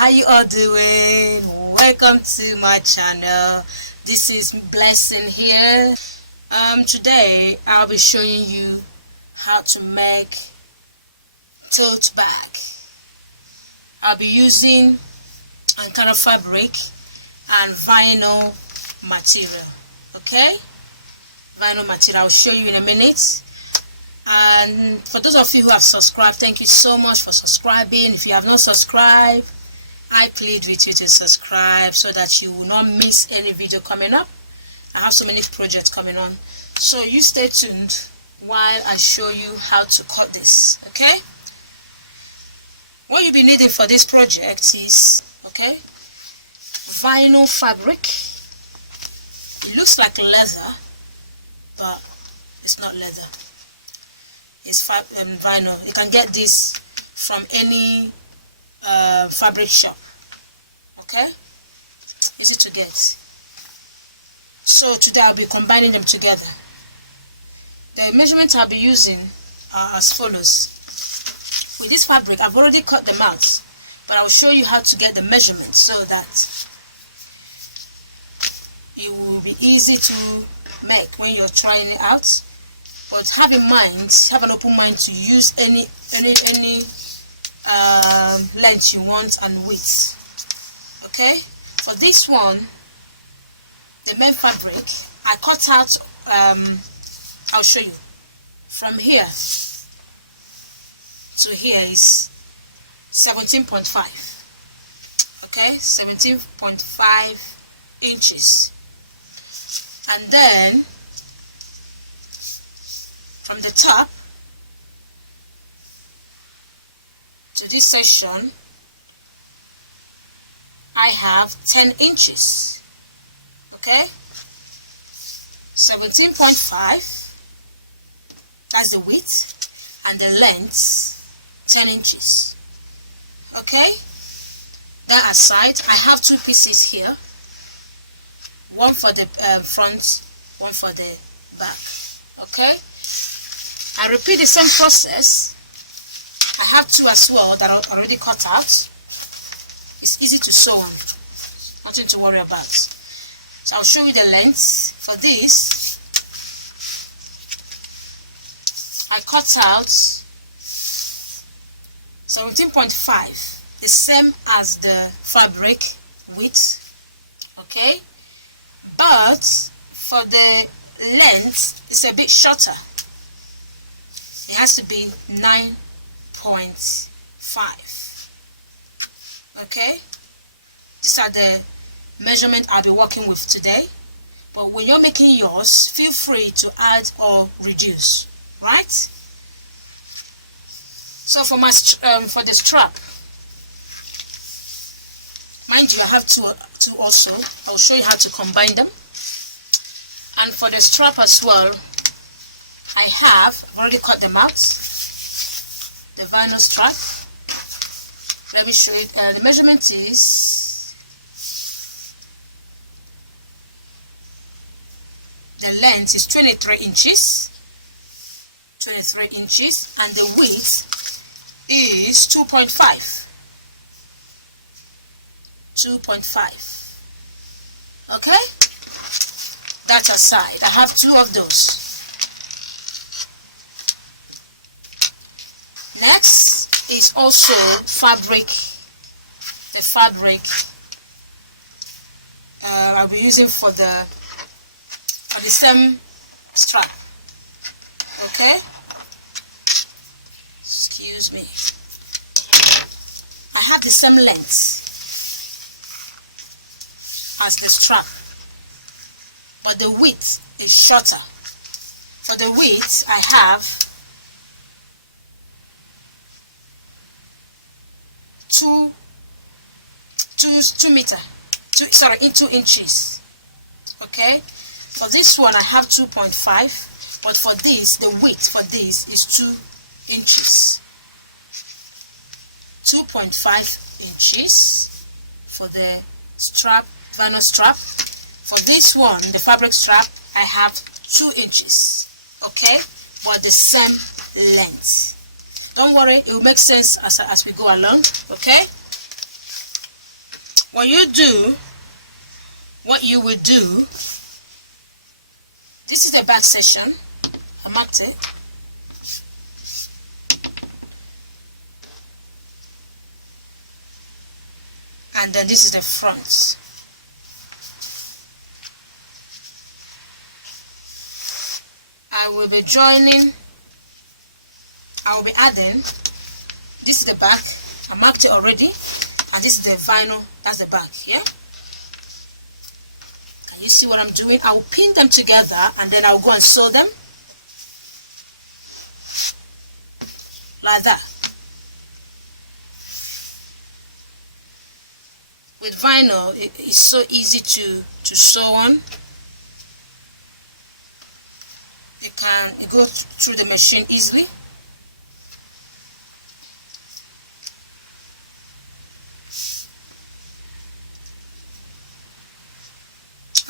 how you all doing? Welcome to my channel. This is Blessing here. Today I'll be showing you how to make tote bag. I'll be using Ankara fabric and vinyl material. Okay, vinyl material. I'll show you in a minute. And for those of you who have subscribed, thank you so much for subscribing. If you have not subscribed, I plead with you to subscribe so that you will not miss any video coming up. I have so many projects coming on, so you stay tuned while I show you how to cut this. Okay, what you'll be needing for this project is vinyl fabric. It looks like leather, but it's not leather. It's vinyl. You can get this from any fabric shop. Okay, easy to get. So today I'll be combining them together. The measurements I'll be using are as follows. With this fabric, I've already cut them out, but I'll show you how to get the measurements so that it will be easy to make when you're trying it out. But have in mind, have an open mind to use any length you want and width. Okay, for this one, the main fabric, I cut out, I'll show you, from here to here is 17.5. okay, 17.5 inches. And then from the top to this section, I have 10 inches. Okay, 17.5, that's the width, and the length 10 inches. Okay, that aside, I have two pieces here, one for the front, one for the back. Okay, I repeat the same process. I have two as well that I already cut out. It's easy to sew on, nothing to worry about. So I'll show you the length. For this, I cut out 17.5, the same as the fabric width. Okay, but for the length, it's a bit shorter. It has to be 9.5. okay, these are the measurement I'll be working with today. But when you're making yours, feel free to add or reduce, right? So for my for the strap, mind you, I have two also. I'll show you how to combine them. And for the strap as well, I've already cut them out, the vinyl strap. Let me show you. The measurement is, the length is 23 inches, and the width is 2.5. Okay, that aside, I have two of those. Next is also fabric. The fabric I'll be using for the same strap. Okay, excuse me. I have the same length as the strap, but the width is shorter. For the width, I have 2 inches. Okay, for this one I have 2.5, but for this, the width for this is 2 inches. 2.5 inches for the strap, vinyl strap. For this one, the fabric strap, I have 2 inches. Okay, but the same length. Don't worry, it will make sense as we go along. Okay, When you do what you will do, this is the back section. I marked it. And then this is the front. I will be adding, this is the back, I marked it already, and this is the vinyl, that's the back, yeah? Can you see what I'm doing? I will pin them together and then I will go and sew them, like that. With vinyl, it's so easy to sew on. It goes through the machine easily.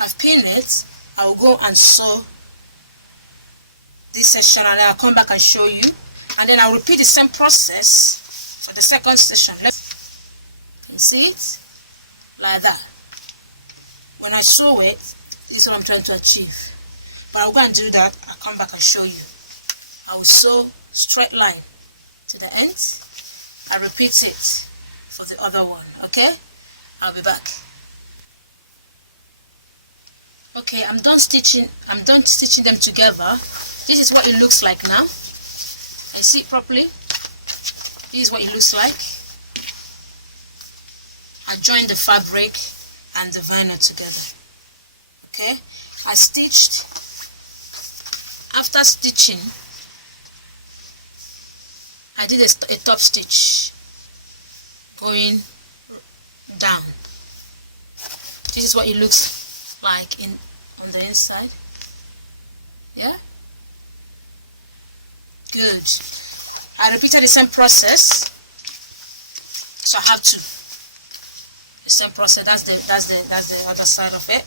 I've pinned it. I will go and sew this section and then I'll come back and show you. And then I'll repeat the same process for the second section. You see it? Like that. When I sew it, this is what I'm trying to achieve. But I'll go and do that. I'll come back and show you. I will sew straight line to the end. I repeat it for the other one. Okay? I'll be back. Okay, I'm done stitching them together. This is what it looks like now. I see it properly. This is what it looks like. I joined the fabric and the vinyl together. Okay? I stitched. After stitching, I did a top stitch going down. This is what it looks like on the inside. Yeah? Good. I repeated the same process. So I have to. The same process. That's the other side of it.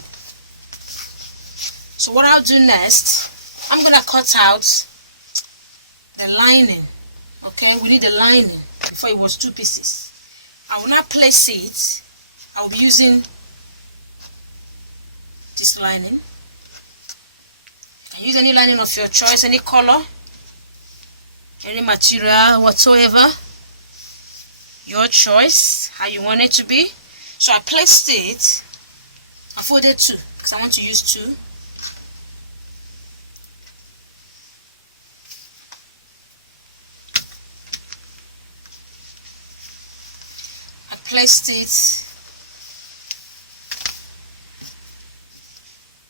So what I'll do next, I'm gonna cut out the lining. Okay, we need the lining. Before it was 2 pieces. I will not place it. I will be using this lining. You can use any lining of your choice, any color, any material whatsoever. Your choice, how you want it to be. So I placed it. I folded 2 because I want to use 2. Placed it.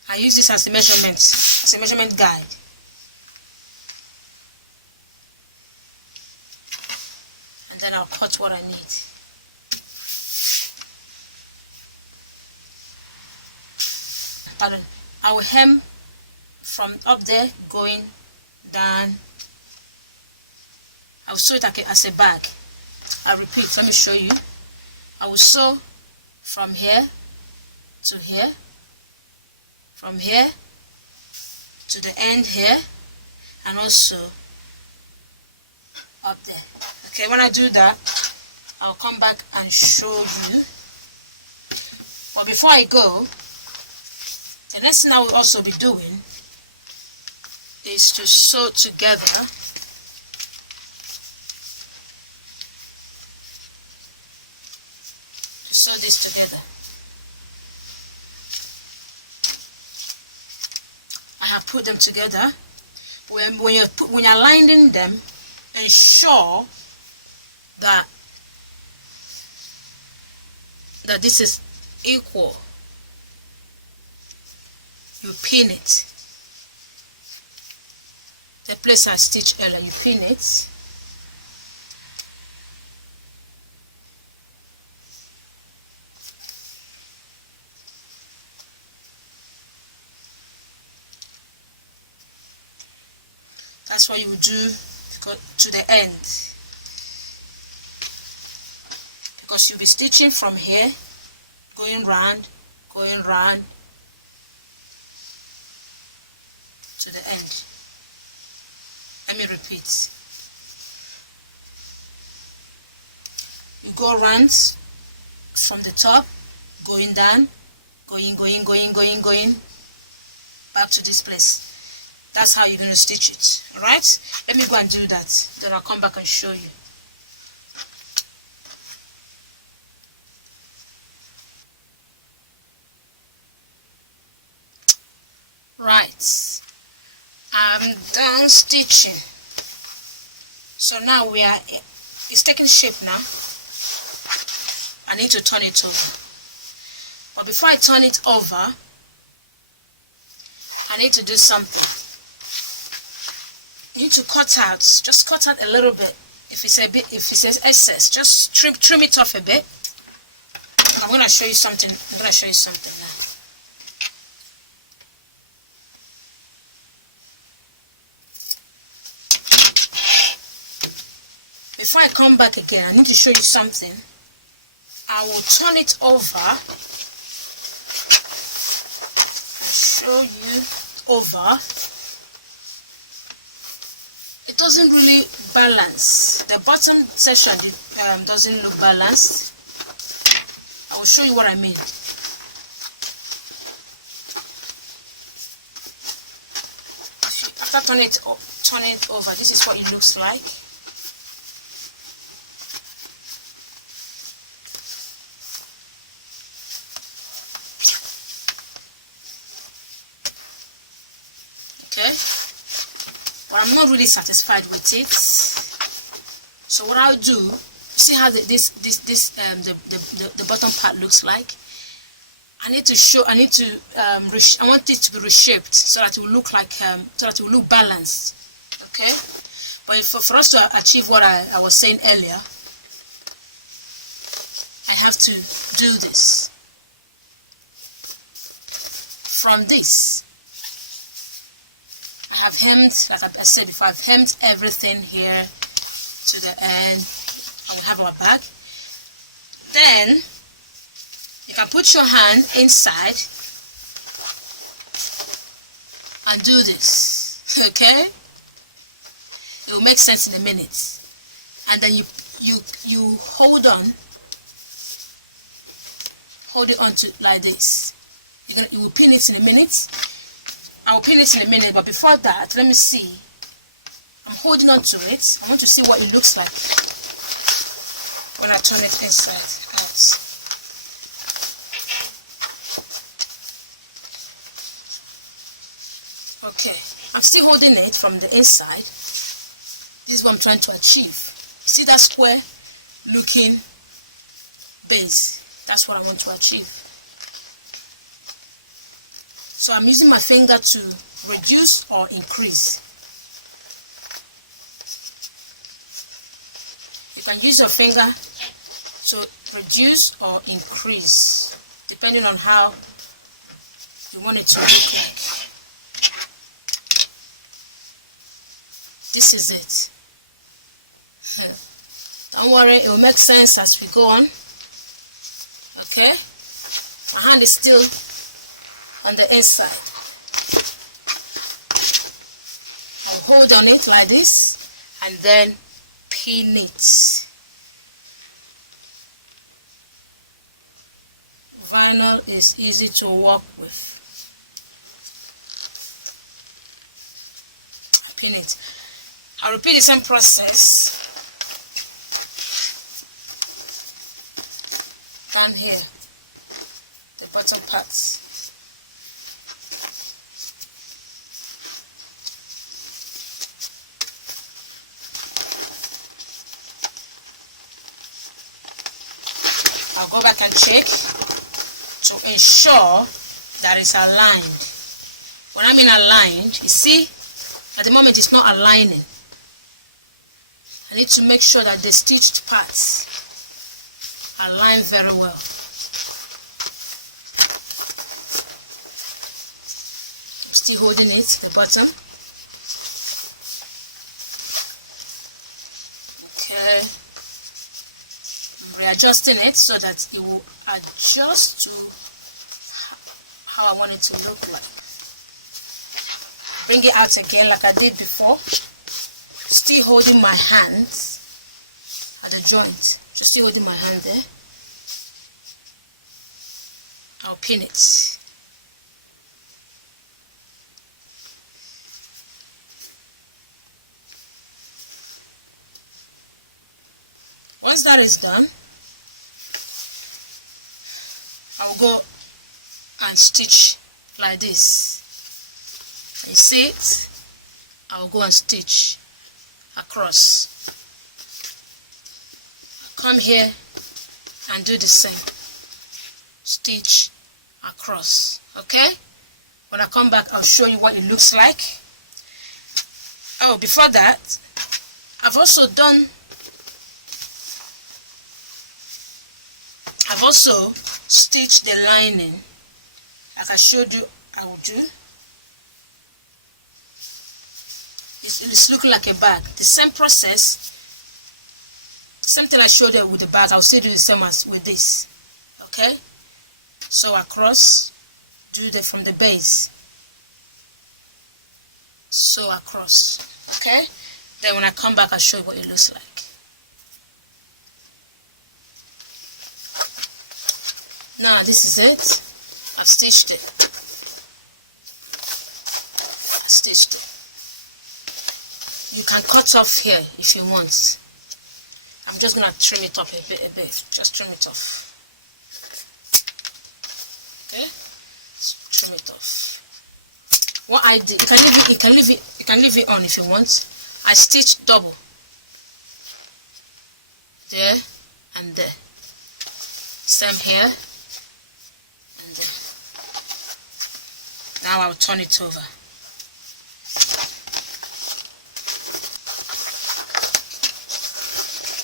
I use this as a measurement guide. And then I'll cut what I need. Pardon. I will hem from up there going down. I will sew it as a bag. I repeat, let me show you. I will sew from here to here, from here to the end here, and also up there. Okay, when I do that, I'll come back and show you. But before I go, the next thing I will also be doing is to sew together sew this together. I have put them together. When you're lining them, ensure that this is equal. You pin it. The place I stitched earlier, you pin it. That's what you would do to the end, because you'll be stitching from here, going round to the end. Let me repeat. You go round from the top, going down, going, back to this place. That's how you're going to stitch it. Alright? Let me go and do that. Then I'll come back and show you. Right. I'm done stitching. So now it's taking shape now. I need to turn it over. But before I turn it over, I need to do something. You need to cut out, just cut out a little bit. If it's excess, just trim it off a bit. I'm going to show you something. Now. Before I come back again, I need to show you something. I will turn it over and show you over. It doesn't really balance. The bottom section doesn't look balanced. I will show you what I mean. After turning it over, this is what it looks like. Okay, but I'm not really satisfied with it. So what I'll do, see how the bottom part looks like. I want it to be reshaped so that it will look like so that it will look balanced. Okay, but for us to achieve what I was saying earlier, I have to do this. From this, I have hemmed, like I said before, I've hemmed everything here to the end, and we have our bag. Then you can put your hand inside and do this. Okay, it will make sense in a minute. And then you hold it on to like this. You will pin it in a minute. I will pin it in a minute, but before that, let me see. I'm holding on to it. I want to see what it looks like when I turn it inside out. Okay, I'm still holding it from the inside. This is what I'm trying to achieve. See that square looking base? That's what I want to achieve. So I'm using my finger to reduce or increase. You can use your finger to reduce or increase, depending on how you want it to look like. This is it. Don't worry, it will make sense as we go on. Okay? My hand is still on the inside. I'll hold on it like this and then pin it. Vinyl is easy to work with. Pin it. I'll repeat the same process down here, the bottom parts. I'll go back and check to ensure that it's aligned. When I mean aligned, you see, at the moment it's not aligning. I need to make sure that the stitched parts align very well. I'm still holding it, the bottom. Okay. I'm readjusting it so that it will adjust to how I want it to look like. Bring it out again like I did before. Still holding my hands at the joint. Just still holding my hand there. I'll pin it. Once that is done, I will go and stitch like this. You see it? I will go and stitch across. Come here and do the same. Stitch across. Okay? When I come back, I'll show you what it looks like. Oh, before that, I've also stitched the lining like I showed you I would do. It's looking like a bag. The same process, same thing I showed you with the bag, I'll still do the same as with this. Okay? So across, do the from the base. So across. Okay? Then when I come back, I'll show you what it looks like. Now this is it. I've stitched it. You can cut off here if you want. I'm just gonna trim it up a bit. Just trim it off. Okay? Trim it off. What I did, you can leave it on if you want. I stitched double. There and there. Same here. Now I'll turn it over.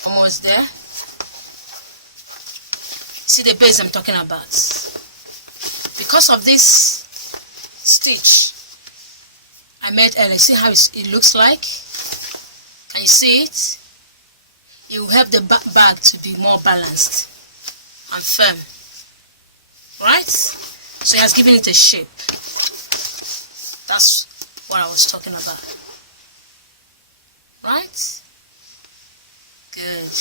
Almost there. See the base I'm talking about. Because of this stitch I made earlier, see how it looks like? Can you see it? It will help the bag to be more balanced and firm. Right? So it has given it a shape. That's what I was talking about. Right? Good.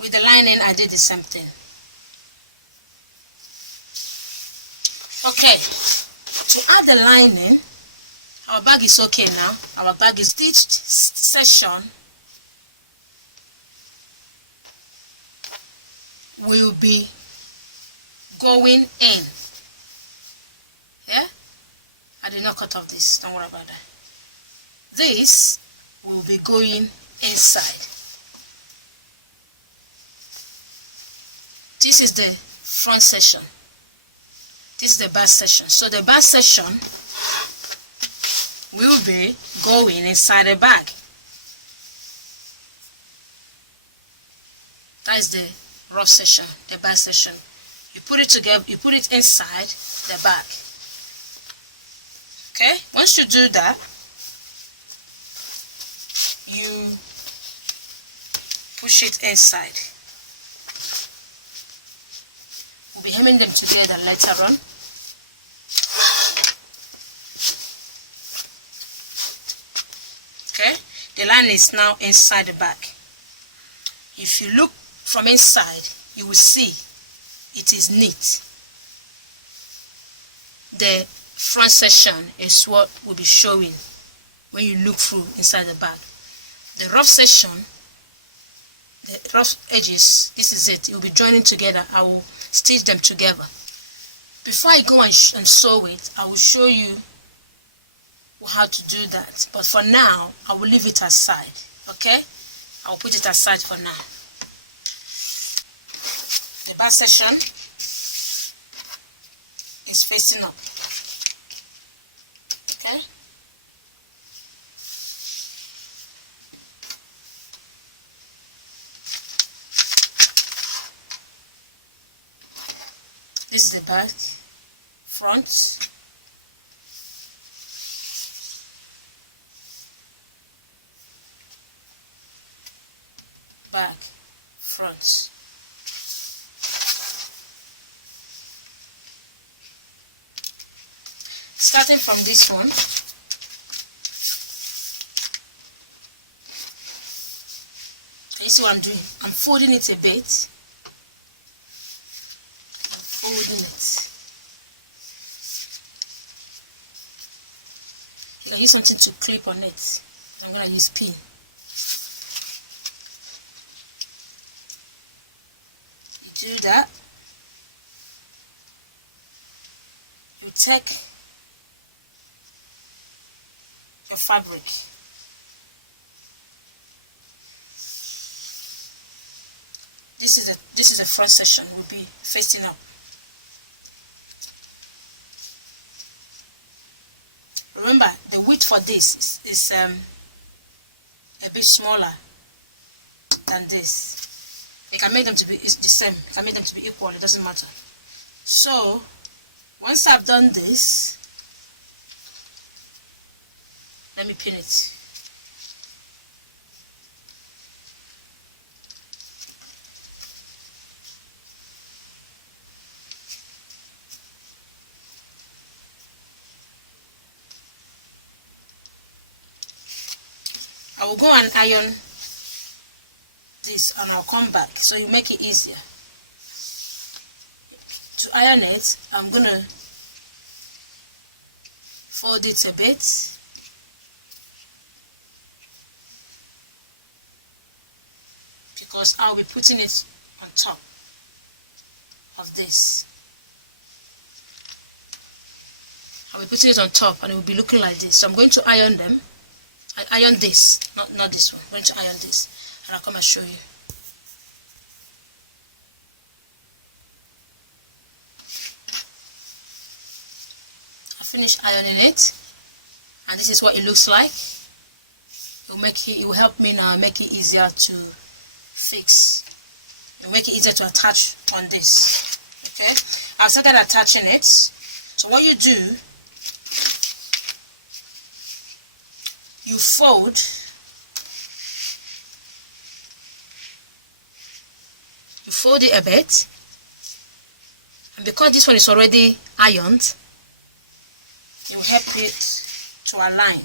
With the lining, I did the same thing. Okay. To add the lining, our bag is okay now. Our bag is stitched section will be going in. Yeah? I did not cut off this. Don't worry about that. This will be going inside. This is the front section. This is the back section. So the back section will be going inside the bag. That is the rough section, the back section. You put it together, you put it inside the bag. Okay? Once you do that, you push it inside. We'll be hemming them together later on. Okay? The line is now inside the bag. If you look from inside, you will see it is neat. The front section is what will be showing when you look through inside the bag. The rough section, the rough edges, this is it. It will be joining together. I will stitch them together. Before I go and sew it, I will show you how to do that. But for now, I will leave it aside. Okay? I will put it aside for now. The back section is facing up. Okay? This is the back, front, back, front. Starting from this one, you see what I'm doing? I'm folding it a bit. I'm holding it. You can use something to clip on it. I'm gonna use pin. You do that. You take your fabric. This is a front section. Will be facing up. Remember, the width for this is a bit smaller than this. You can make them to be the same. You can make them to be equal. It doesn't matter. So once I've done this, let me pin it. I will go and iron this and I'll come back so you make it easier. To iron it, I'm gonna fold it a bit. Because I'll be putting it on top of this. I'll be putting it on top and it will be looking like this. So I'm going to iron them. I iron this, not this one. I'm going to iron this and I'll come and show you. I finished ironing it and this is what it looks like. It will help me now make it easier to fix. It will make it easier to attach on this. Okay, I've started attaching it. So what you do, you fold it a bit, and because this one is already ironed, it will help it to align.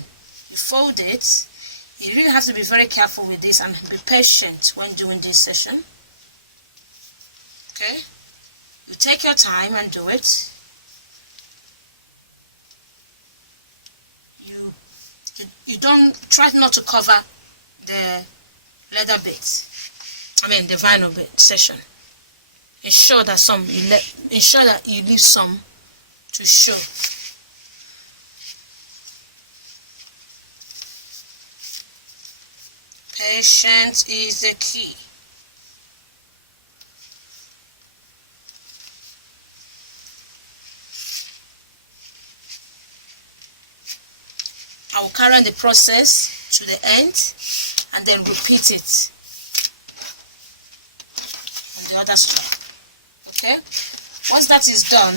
You fold it. You really have to be very careful with this and be patient when doing this session. Okay, you take your time and do it. You don't try not to cover the leather bit. I mean the vinyl bit section. Ensure that you leave some to show. Patience is the key. I will carry on the process to the end and then repeat it on the other strap. Okay? Once that is done,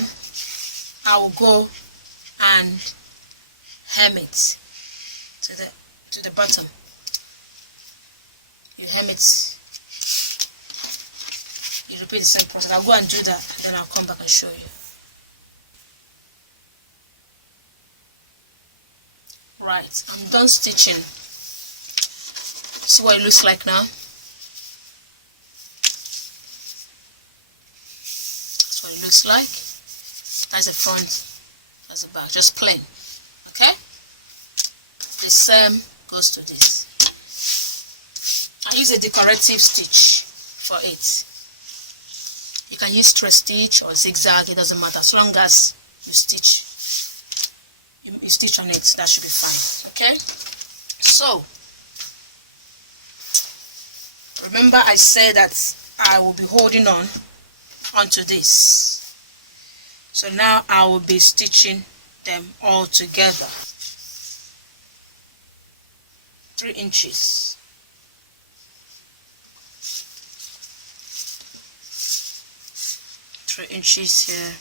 I will go and hem it to the bottom. You hem it. You repeat the same process. I'll go and do that and then I'll come back and show you. Right, I'm done stitching. See what it looks like now? That's what it looks like. That's the front, that's the back, just plain. Okay? The same goes to this. I use a decorative stitch for it. You can use straight stitch or zigzag, it doesn't matter, as long as you stitch on it, that should be fine. Okay, so remember I said that I will be holding on onto this, so now I will be stitching them all together. 3 inches. Here.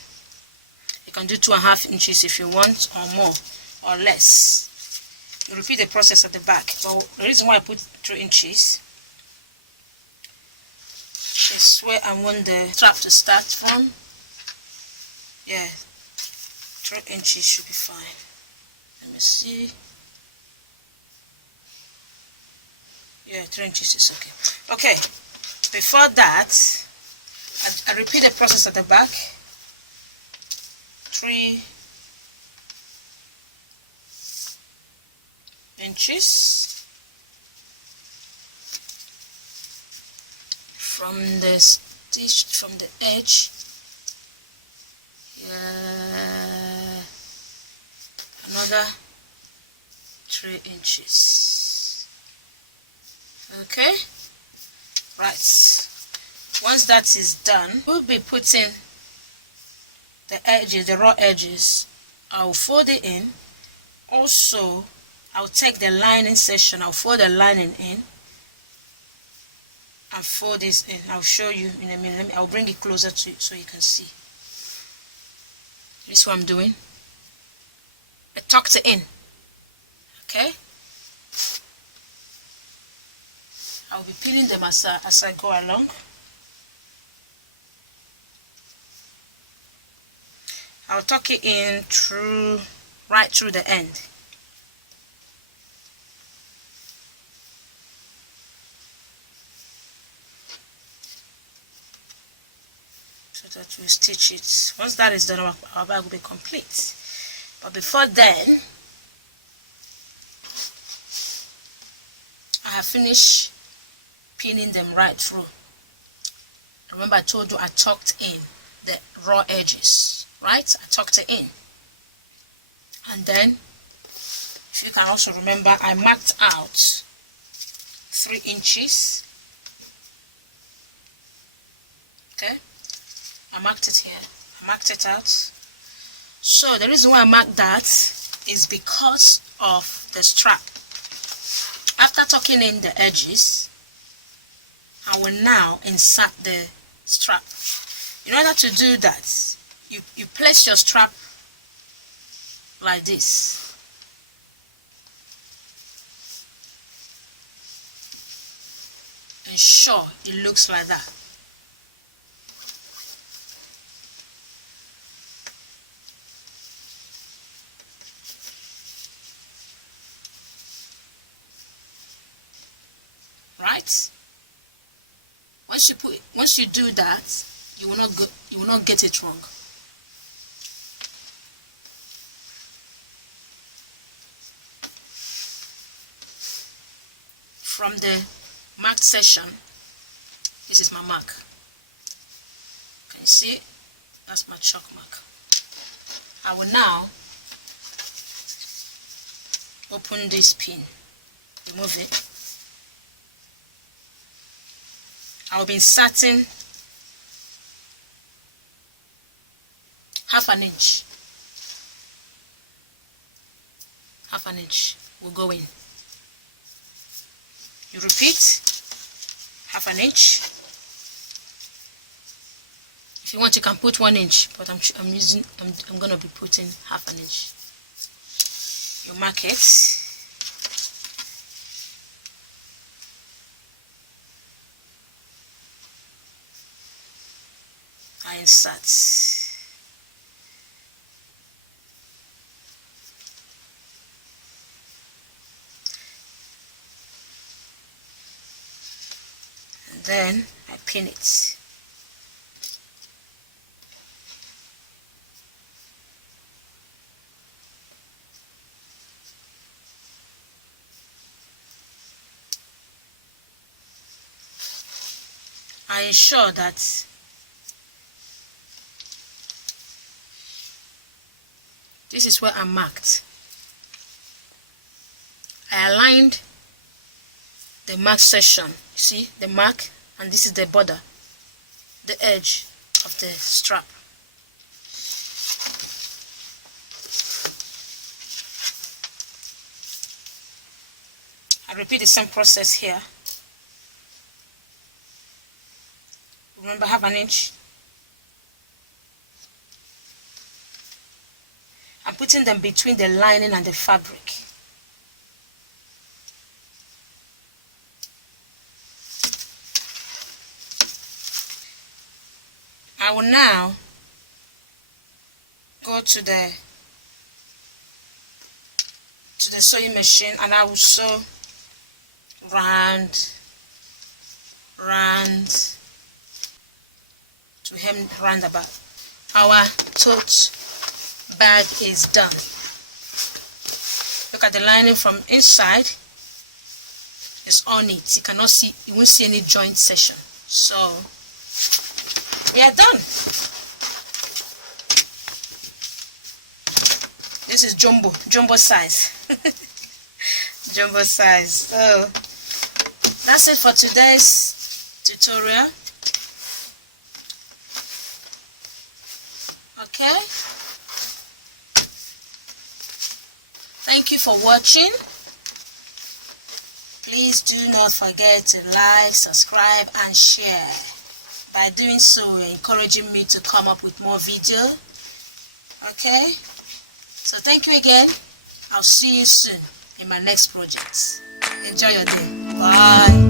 You can do 2.5 inches if you want, or more, or less. You repeat the process at the back. But the reason why I put 3 inches is where I want the strap to start from. Yeah, 3 inches should be fine. Let me see. Yeah, 3 inches is okay. Okay, before that, I repeat the process at the back. 3 inches from the stitch, from the edge. Another 3 inches. Okay, right. Once that is done, we'll be putting the edges, the raw edges. I'll fold it in. Also, I'll take the lining section, I'll fold the lining in and fold this in. I'll show you in a minute. I'll bring it closer to you so you can see. This is what I'm doing. I tucked it in. Okay. I'll be pinning them as I go along. I'll tuck it in right through the end. So that we stitch it. Once that is done, our bag will be complete. But before then, I have finished pinning them right through. Remember I told you I tucked in the raw edges, right? I tucked it in. And then, if you can also remember, I marked out 3 inches. Okay? I marked it here. I marked it out. So the reason why I marked that is because of the strap. After tucking in the edges, I will now insert the strap. In order to do that, you place your strap like this. Ensure it looks like that. Right? Once you do that, you will not get it wrong. From the marked section, this is my mark. Can you see? That's my chalk mark. I will now open this pin, remove it. I will be inserting half an inch. Half an inch will go in. You repeat, half an inch. If you want, you can put 1 inch, but I'm gonna be putting half an inch. You mark it. I insert. And then I pin it. I ensure that this is where I marked. I aligned the mark section. You see the mark, and this is the border, the edge of the strap. I repeat the same process here. Remember, half an inch. I'm putting them between the lining and the fabric. I will now go to the sewing machine, and I will sew round to hem round about. Our tote bag is done. Look at the lining from inside. It's on it. You cannot see, you won't see any joint section. So we are done. This is jumbo size. Jumbo size. So that's it for today's tutorial. Okay. Thank you for watching. Please do not forget to like, subscribe and share. By doing so, you're encouraging me to come up with more video. Okay? So thank you again. I'll see you soon in my next project. Enjoy your day. Bye.